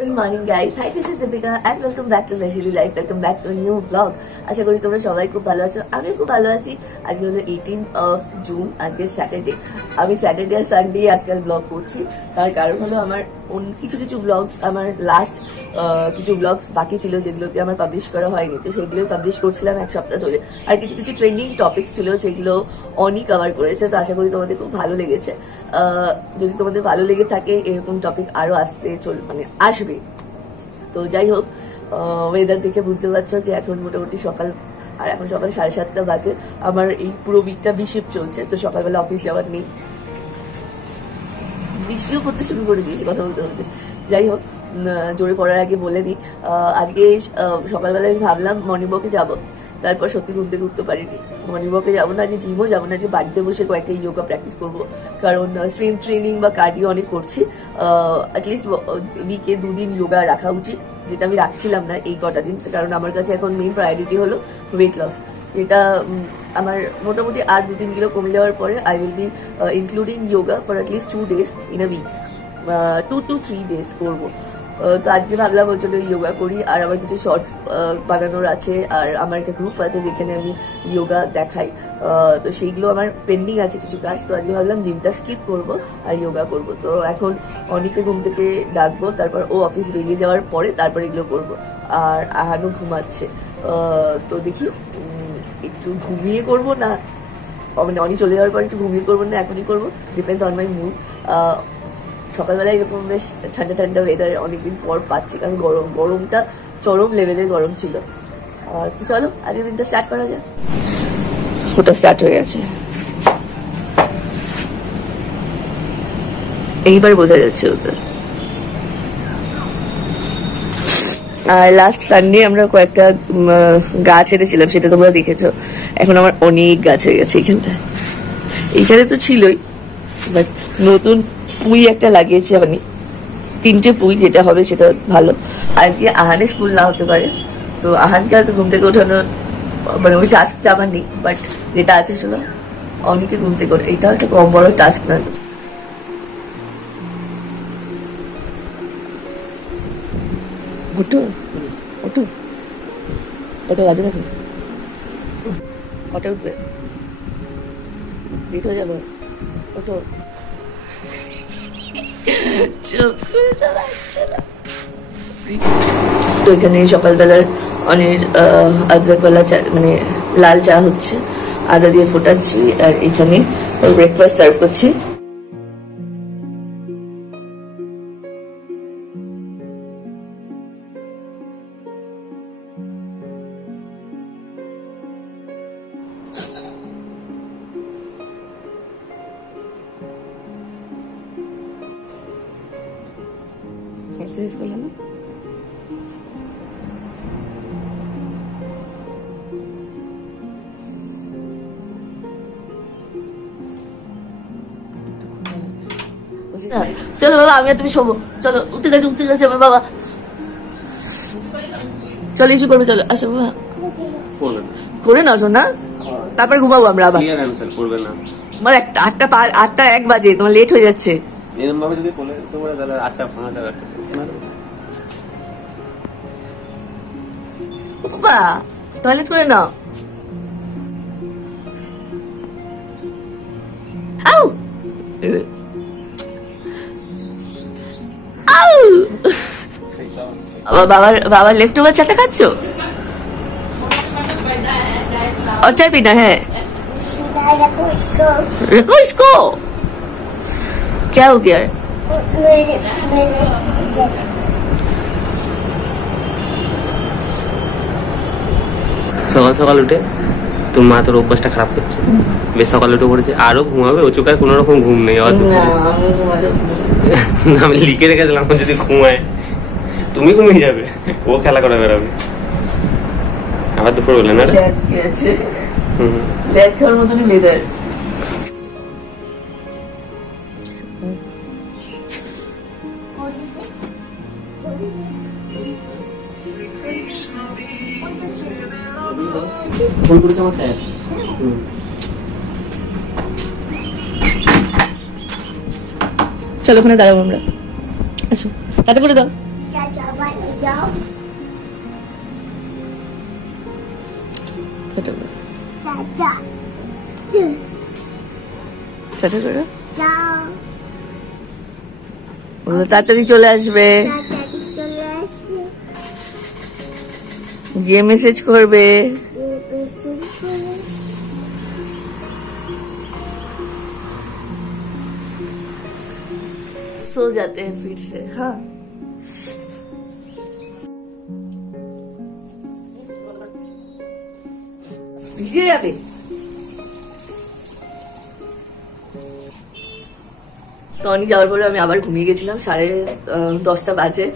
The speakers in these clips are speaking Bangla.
Good morning guys, hi this is Deepika and welcome back to Leisurely Life, welcome back to a new vlog. আশা করি তোমরা সবাই খুব ভালো আছো, আমি খুব ভালো আছি। আজকে হলো 18th of June, আজকে স্যাটারডে। আমি স্যাটারডে আর সানডে আজকাল ব্লগ করছি, তার কারণ হলো আমার কিছু কিছু ব্লগস, আমার লাস্ট কিছু ব্লগস বাকি ছিল যেগুলোকে আমার পাবলিশ করা হয়নি, তো সেগুলো পাবলিশ করছিলাম এক সপ্তাহ ধরে। আর কিছু কিছু ট্রেন্ডিং টপিকস ছিল যেগুলো অনি কভার করেছে, তো আশা করি তোমাদের খুব ভালো লেগেছে। যদি তোমাদের ভালো লেগে থাকে এরকম টপিক আরো আসবে। তো যাই হোক, ওয়েদার দেখে বুঝতে পারছো যে এখন মোটামুটি সকাল, আর এখন সকাল 7:30 বাজে। আমার এই পুরো উইকটা বিশিপ চলছে, তো সকালবেলা অফিস যাওয়ার নেই, বৃষ্টিও পড়তে শুরু করে দিয়েছি কথা বলতে বলতে। যাই হোক, জোরে পড়ার আগে বলে নিই, আজকে সকালবেলা আমি ভাবলাম মর্নিং ওয়াকে যাবো, তারপর সত্যি ঘুরতে ঘুরতে পারিনি। মর্নিং ওয়াকে যাবো না, আজকে জিমও যাবো না, আজকে বাড়িতে বসে কয়েকটা ইয়োগা প্র্যাকটিস করবো, কারণ স্ট্রেংথ ট্রেনিং বা কার্ডিও অনেক করছি। অ্যাটলিস্ট উইকে 2 দিন ইয়োগা রাখা উচিত, যেটা আমি রাখছিলাম না এই কটা দিন, কারণ আমার কাছে এখন মেইন প্রায়োরিটি হলো ওয়েট লস। যেটা আমার মোটামুটি আর 2-3 কিলো কমে যাওয়ার পরে I will be including yoga for at least 2 days in a week, 2 to 3 days করবো। তো আজকে ভাবলাম ওই জন্য যোগা করি। আর আমার কিছু শর্টস বানানোর আছে, আর আমার একটা গ্রুপ আছে যেখানে আমি যোগা দেখাই, তো সেইগুলো আমার পেন্ডিং আছে কিছু কাজ। তো আজকে ভাবলাম জিমটা স্কিপ করবো আর যোগা করবো। তো এখন অনেকে ঘুম থেকে ডাকবো, তারপর ও অফিস বেরিয়ে যাওয়ার পরে তারপর এগুলো করবো। আর আহানও ঘুমাচ্ছে, তো দেখি একটু ঘুমিয়ে করবো না, মানে অনেক চলে যাওয়ার পর একটু ঘুমিয়ে করবো না এখনই করবো, ডিপেন্ডস অন মাই মুড। সকালবেলা এরকম বেশ ঠান্ডা ঠান্ডা ওয়েদার অনেকদিন পর পাচ্ছি, কারণ গরমটা চরম লেভেলের গরম ছিল। তো চলো আজকের দিনটা স্টার্ট করা যায়। ওটা স্টার্ট হয়ে গেছে, এইবার বোঝা যাচ্ছে ওদের। আর লাস্ট সানডে আমরা কয়েকটা গাছ এনেছিলাম, সেটা তোমরা দেখেছো। এখন আমার অনেক গাছ হয়ে গেছে এইখানে তো ছিলই, বাট নতুন পুঁই একটা লাগিয়েছি আমি, 3টে পুঁই, যেটা হবে সেটা ভালো। আজকে আহানের স্কুল না হতে পারে, তো আহানকে হয়তো ঘুম থেকে ওঠানো, মানে ওই টাস্কটা আমার নেই, বাট যেটা আছে সেটা অনেকে ঘুম থেকে ওঠে, এটা একটা কম বড় টাস্ক না। ওঠো ওঠো, কটা বাজে দেখো, কটা উঠবে, লেট হয়ে যাবে, ওঠো। তো এখানে সকালবেলার অনেক আদ্রকওয়ালা চা, মানে লাল চা হচ্ছে, আদা দিয়ে ফোটাচ্ছি, আর এখানে ব্রেকফাস্ট সার্ভ করছি। এক্সারসাইজ করলে না, চলো বাবা, আমি আর তুমি শোবো, চলো উঠে গেছে আমার বাবা, চলো ইস্যু করবে, চলো আসো বাবা, করে নাও শোনা, তারপর ঘুমাবো আমরা আবার। আমার 8:01 বাজে, তোমার লেট হয়ে যাচ্ছে। টয়লেট করে নাও। बाबा लेफ्ट ओवर चाटा खाচ্ছো, और चाय पीना है, रखो इसको, क्या हो गया है? সকাল সকাল উঠে তোর মা তোর অভ্যাসটা খারাপ করছে, বেশ সকালে উঠে পড়েছে, আরো ঘুমাবে, ও চোখে কোনো রকম ঘুম নেই। আমি লিখে রেখেছিলাম যদি ঘুমায় তুমি ঘুমিয়ে যাবে, ও খেলা করে বেড়াবে। আবার দুপুর বলে না ফোন করেছে আমার স্যার। চলো ওখানে দাঁড়াবো আমরা, আসো তাতে করে দাও। তাড়াতাড়ি চলে আসবে, গিয়ে মেসেজ করবে। सो जाते हैं फिर से। हाँ धीरे जाते। টনি যাওয়ার পরে আমি আবার ঘুমিয়ে গেছিলাম, 10:30 বাজে।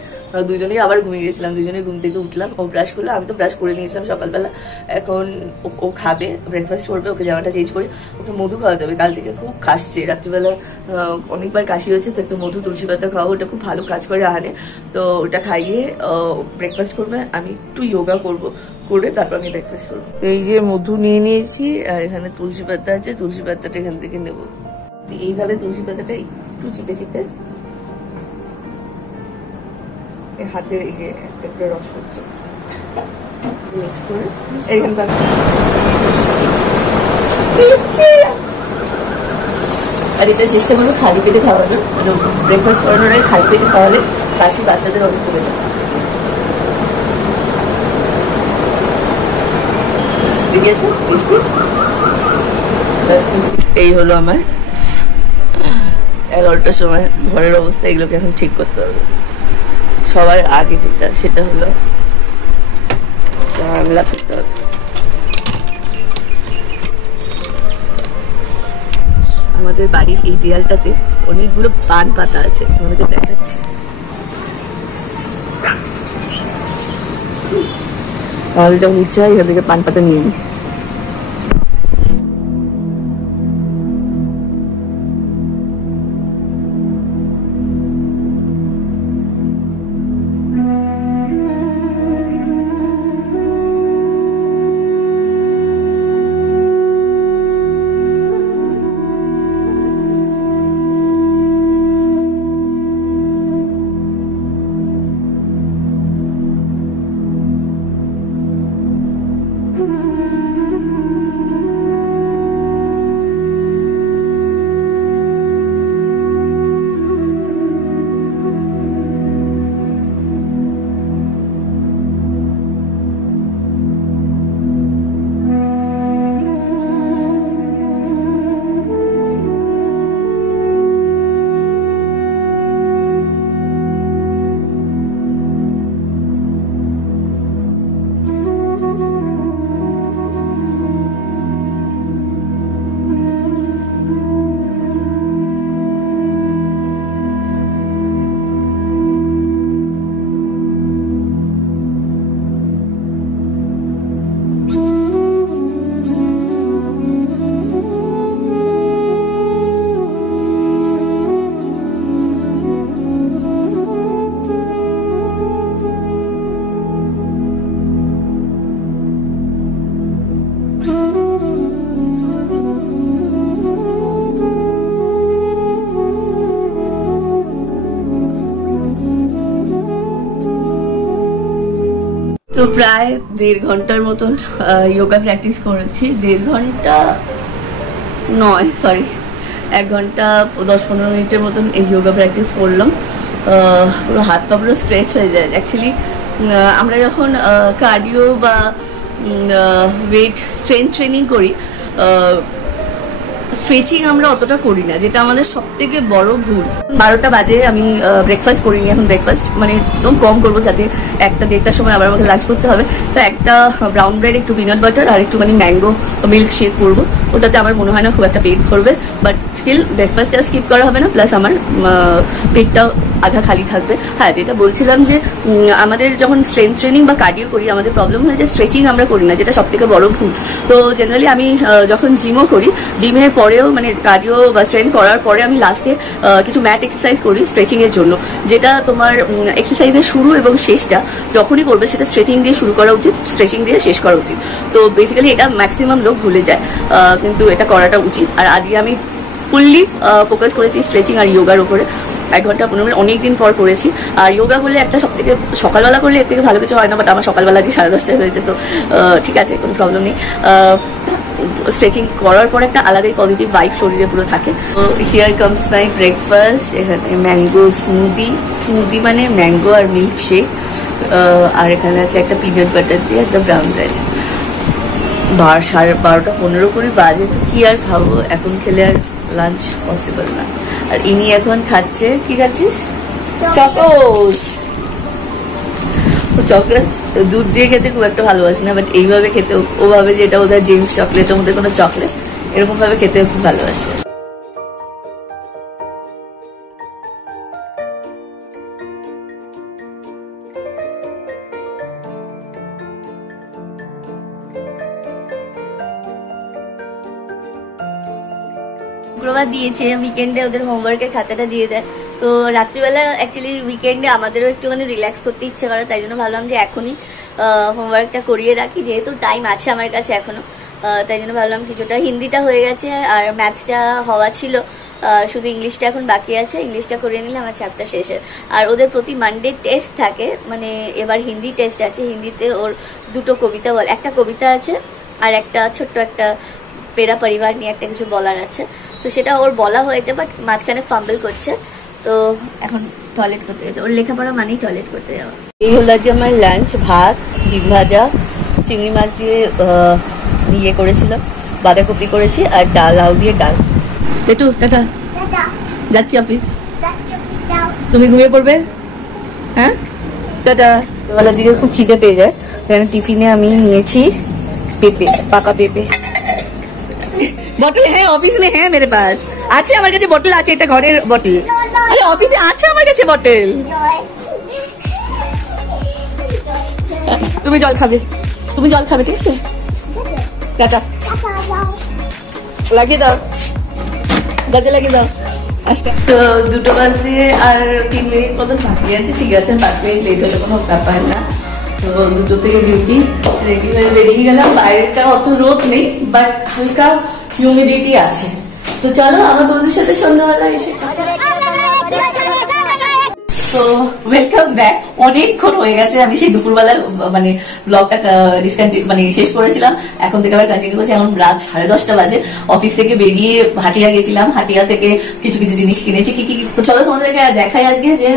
দুজনেই আবার ঘুমিয়ে গেছিলাম, দুজনেই ঘুম থেকে উঠলাম। ও ব্রাশ করলো, আমি তো ব্রাশ করে নিয়েছিলাম সকালবেলা। এখন ও খাবে, ব্রেকফাস্ট করবে, ওকে জামাটা চেঞ্জ করে ওকে মধু খাওয়াতে হবে। কাল থেকে খুব কাশছে, রাত্রিবেলা অনেকবার কাশি হয়েছে, তো একটু মধু তুলসী পাতা খাওয়া, ওটা খুব ভালো কাজ করে আহারে। তো ওটা খাইয়ে ব্রেকফাস্ট করবে, আমি একটু যোগা করবো, করে তারপর আমি ব্রেকফাস্ট করবো। এই যে মধু নিয়ে নিয়েছি, আর এখানে তুলসী পাতা আছে, তুলসী পাতাটা এখান থেকে নেবো। এইভাবে তুলসী পাতাটা একটু চিপে চিপে হাতে একটা করে রস করছে, মিক্স করে এইখানটা। আর এটা চেষ্টা করবো খালি পেটে খাওয়ানো, মানে ব্রেকফাস্ট করানোর আগে খালি পেটে খাওয়ালে কাশি বাচ্চাদের অনেক কমে যায়। ঠিক আছে, এই হলো আমার 11টার সময় ঘরের অবস্থা। এগুলোকে এখন ঠিক করতে হবে। সবার আগে যেটা, সেটা হলো জানলা করতে হবে। আমাদের বাড়ির এই দেয়ালটাতে অনেকগুলো পান পাতা আছে, তোমাদেরকে দেখাচ্ছি। তাহলে যখন ইচ্ছা হয় এখান থেকে পান পাতা নিয়ে নিই। তো প্রায় 1.5 ঘন্টার মতন যোগা প্র্যাকটিস করেছি। 1.5 ঘন্টা নয়, সরি, 1 ঘন্টা 10-15 মিনিটের মতন এই যোগা প্র্যাকটিস করলাম। পুরো হাত পা পুরো স্ট্রেচ হয়ে যায়। অ্যাকচুয়ালি আমরা যখন কার্ডিও বা ওয়েট স্ট্রেংথ ট্রেনিং করি, স্ট্রেচিং আমরা অতটা করি না, যেটা আমাদের সব থেকে বড় ভুল। 12টা বাজে, আমি ব্রেকফাস্ট করিনি। এখন ব্রেকফাস্ট মানে একদম কম করবো, যাতে 1-1:30টার সময় আবার আমাকে লাঞ্চ করতে হবে। তো একটা ব্রাউন ব্রেড, একটু পিনাট বাটার আর একটুখানি ম্যাঙ্গো মিল্ক শেক করবো। ওটাতে আমার মনে হয় না খুব একটা পেট ভরবে, বাট স্টিল ব্রেকফাস্টটা স্কিপ করা হবে না, প্লাস আমার পেটটাও আধা খালি থাকবে। হ্যাঁ, যেটা বলছিলাম যে আমাদের যখন স্ট্রেংথ ট্রেনিং বা কার্ডিও করি, আমাদের প্রবলেম হয় যে স্ট্রেচিং আমরা করি না, যেটা সব থেকে বড় ভুল। তো জেনারেলি আমি যখন জিমও করি, জিমের পরেও মানে কার্ডিও বা স্ট্রেংথ করার পরে আমি লাস্টে কিছু ম্যাট এক্সারসাইজ করি স্ট্রেচিং এর জন্য, যেটা তোমার এক্সারসাইজের শুরু এবং শেষটা যখনই করবে সেটা স্ট্রেচিং দিয়ে শুরু করা উচিত, স্ট্রেচিং দিয়ে শেষ করা উচিত। তো বেসিক্যালি এটা ম্যাক্সিমাম লোক ভুলে যায়, কিন্তু এটা করাটা উচিত। আর আজকে আমি ফুললি ফোকাস করেছি স্ট্রেচিং আর যোগার উপরে। 1 ঘন্টা 15 মিনিট অনেকদিন পর করেছি। আর যোগা করলে একটা সব থেকে সকালবেলা করলে এর থেকে ভালো কিছু হয় না, বাট আমার সকালবেলা আজকে 10:30টায় হয়েছে, তো ঠিক আছে, কোনো প্রবলেম নেই। স্ট্রেচিং করার পর একটা আলাদাই পজিটিভ ভাইব শরীরে পুরো থাকে। তো হিয়ার কামস মাই ব্রেকফাস্ট। এখানে ম্যাঙ্গো স্মুদি মানে ম্যাঙ্গো আর মিল্ক শেক, আর এখানে আছে একটা পিনাট বাটার দিয়ে একটা ব্রাউন ব্রেড। 12:15 করে বাজে, তো কি আর খাবো, এখন খেলে আর লাঞ্চ পসিবল না। আর ইনি এখন খাচ্ছে, কি খাচ্ছিস? চকোস। চকলেট দুধ দিয়ে খেতে খুব একটা ভালোবাসি না, বাট এইভাবে খেতে ও ভাবে যে এটা ওদের জেমস চকলেটের মধ্যে কোনো চকলেট, এরকম ভাবে খেতে খুব ভালোবাসে। শুক্রবার দিয়েছে, উইকেন্ডে ওদের হোমওয়ার্কের খাতাটা দিয়ে দেয়। তো রাত্রিবেলা অ্যাকচুয়ালি উইকেন্ডে আমাদেরও একটুখানি রিল্যাক্স করতে ইচ্ছে করে, তাই জন্য ভাবলাম যে এখনই হোমওয়ার্কটা করিয়ে রাখি, যেহেতু টাইম আছে আমার কাছে এখনো। তাই জন্য ভাবলাম কিছুটা হিন্দিটা হয়ে গেছে আর ম্যাথসটা হওয়া ছিল, শুধু ইংলিশটা এখন বাকি আছে, ইংলিশটা করে নিলে আমার চ্যাপ্টার শেষে। আর ওদের প্রতি মানডে টেস্ট থাকে, মানে এবার হিন্দি টেস্ট আছে। হিন্দিতে ওর 2টো কবিতা বল, একটা কবিতা আছে আর একটা ছোট্ট একটা পেরা পরিবার নিয়ে একটা কিছু বলার আছে। তো সেটা ওর বলা হয়েছে, বাট মাঝখানে ফাম্বল করছে, তো এখন টয়লেট করতে যাচ্ছে। ওর লেখাপড়া মানেই টয়লেট করতে যাওয়া। এই হলো যে আমার লাঞ্চ, ভাত, ডিম ভাজা, চিংড়ি মাছ দিয়ে ইয়ে করেছিলাম, বাঁধাকপি করেছি, আর ডাল, লাউ দিয়ে ডাল। একটু টাটা, যাচ্ছি অফিস, তুমি ঘুমিয়ে পড়বে। হ্যাঁ টাটা। বেলার দিকে খুব খিদে পেয়ে যায়, এখানে টিফিনে আমি নিয়েছি पेपे, पाका पेपे। बॉटल है ऑफिस में, है मेरे पास আছে আমার কাছে বটল আছে, এটা ঘরের বটল। আরে অফিসে আছে আমার কাছে বটল। তুমি জল খাবে, তুমি জল খাবে, ঠিক আছে? টাটা, লাগিয়ে দাও, গাছে লাগিয়ে দাও। আচ্ছা, তো 2টো বাজে আর 3 মিনিট মতন বাকি আছে। ঠিক আছে, 5 মিনিট লেট হলে কোনো ব্যাপার না। তো 2টো থেকে ডিউটি, রেডি হয়ে বেরিয়ে গেলাম। বাইরেটা অত রোদ নেই, বাট হালকা হিউমিডিটি আছে। তো চলো আমার তোমাদের সাথে সন্ধ্যাবেলা এসে। তো ওয়েলকাম ব্যাক। অনেকক্ষণ হয়ে গেছে, আমি সেই দুপুরবেলা মানে ব্লগটা মানে শেষ করেছিলাম, এখন থেকে আবার কন্টিনিউ করছি। এখন রাত 10:30 বাজে। অফিস থেকে বেরিয়ে হাটিয়া গেছিলাম, হাটিয়া থেকে কিছু কিছু জিনিস কিনেছি। কি কি চলো তোমাদেরকে দেখাই আজকে যে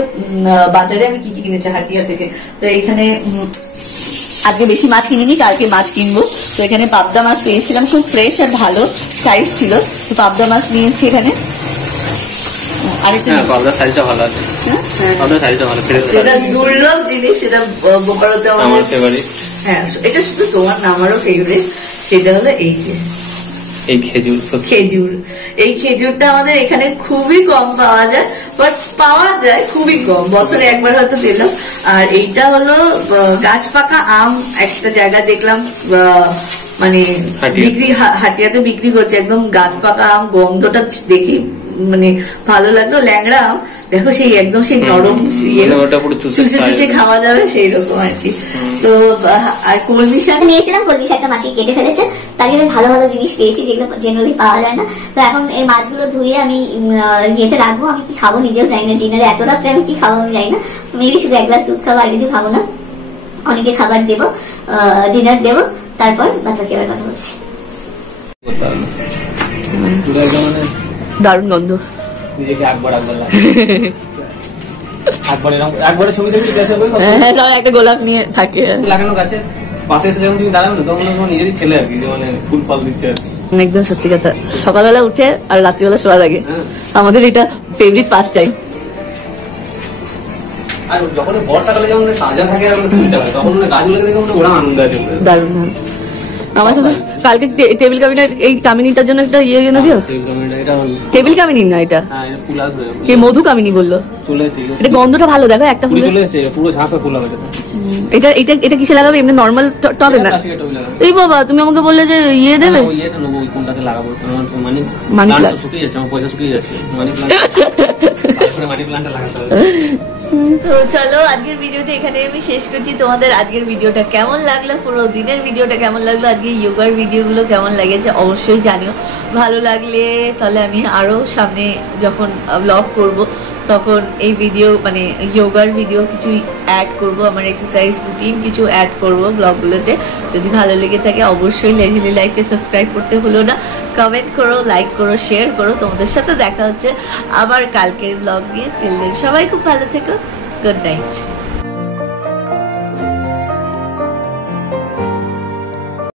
বাজারে আমি কি কি কিনেছি হাটিয়া থেকে। তো এখানে আজকে বেশি মাছ কিনিনি, কালকে মাছ কিনবো। তো এখানে পাবদা মাছ পেয়েছিলাম, খুব ফ্রেশ আর ভালো সাইজ ছিল। তো পাবদা মাছ নিয়েছি এখানে। দুর্লভ জিনিস, সেটা বোকারোতে আমার ফেভারিট। হ্যাঁ, এটা শুধু তোমার না, আমারও ফেভারিট। সেটা হলো এই যে খেজুর। এই খেজুরটা আমাদের এখানে খুবই কম পাওয়া যায়, বাট পাওয়া যায় খুবই কম, বছরে একবার হয়তো পেলাম। আর এইটা হলো গাছ পাকা আম। একটা জায়গা দেখলাম মানে বিক্রি, হাটিয়াতে বিক্রি করছে একদম গাছ পাকা আম। গন্ধটা দেখি মানে ভালো লাগলো। ল্যাংড়া আম দেখো, সেই একদম সেই নরম, চুষে চুষে খাওয়া যাবে সেই রকম আর কি। তো আর কলমি শাক নিয়েছিলাম, কলমি শাকটা মাসি কেটে ফেলেছে, তার জন্য ভালো ভালো জিনিস পেয়েছি যেগুলো জেনারেলি পাওয়া যায় না। তো এখন এই মাছগুলো ধুয়ে আমি ইয়েতে রাখবো। আমি কি খাবো নিজেও জানি না, ডিনারে এত রাত্রে আমি কি খাবো আমি জানি না। মেবি শুধু 1 গ্লাস দুধ খাবো, আর কিছু খাবো না। অনেকে খাবার দেবো, ডিনার দেবো, তারপর বাকি আবার কথা বলছি। দারুণ গন্ধ। একটা গোলাপ নিয়ে থাকে লাগানো গাছে পাশে এসে যখন তুমি দাঁড়াবে না, তখন তোমার নিজেরই ছেলে আর কি, যে মানে ফুল ফল দিচ্ছে আর কি। একদম সত্যি কথা, সকালবেলা উঠে আর রাত্রিবেলা শোয়ার আগে আমাদের এটা ফেভারিট পাস টাইম। আর যখন বর্ষাকালে যেমন তাজা থাকে আর ফুলটা হয়, তখন গাছগুলোকে দেখে ওরা আনন্দ আছে। দারুণ। আমার সাথে কালকে টেবিল কামিনের এই কামিনীটার জন্য একটা ইয়ে এনে দিও। টেবিল কামিনী না, এটা কে মধু কামিনী বললো। এটা গন্ধটা ভালো, দেখো একটা ফুল পুরো ঝাঁকা ফুল হবে। এটা এটা এটা কিসে লাগাবে? এমনি নরমাল টবে না? এই বাবা, তুমি আমাকে বললে যে ইয়ে দেবে। মানি প্লান্ট শুকিয়ে যাচ্ছে, আমার পয়সা শুকিয়ে যাচ্ছে। মানি প্লান্টটা লাগাতে হবে। তো চলো আজকের ভিডিওটা এখানে আমি শেষ করছি। তোমাদের আজকের ভিডিওটা কেমন লাগলো, পুরো দিনের ভিডিওটা কেমন লাগলো, আজকে যোগার ভিডিওগুলো কেমন লেগেছে অবশ্যই জানিও। ভালো লাগলে তাহলে আমি আরও সামনে যখন ব্লগ করব তখন এই ভিডিও মানে যোগার ভিডিও কিছু অ্যাড করব, আমার এক্সারসাইজ রুটিন কিছু অ্যাড করব ব্লগগুলোতে। যদি ভালো লেগে থাকে অবশ্যই লেজিলি লাইফকে সাবস্ক্রাইব করতে ভুলো না, কমেন্ট করো, লাইক করো, শেয়ার করো। তোমাদের সাথে দেখা হচ্ছে আবার কালকের ব্লগ নিয়ে। টিল দেন সবাই খুব ভালো থেকো, গুড নাইট।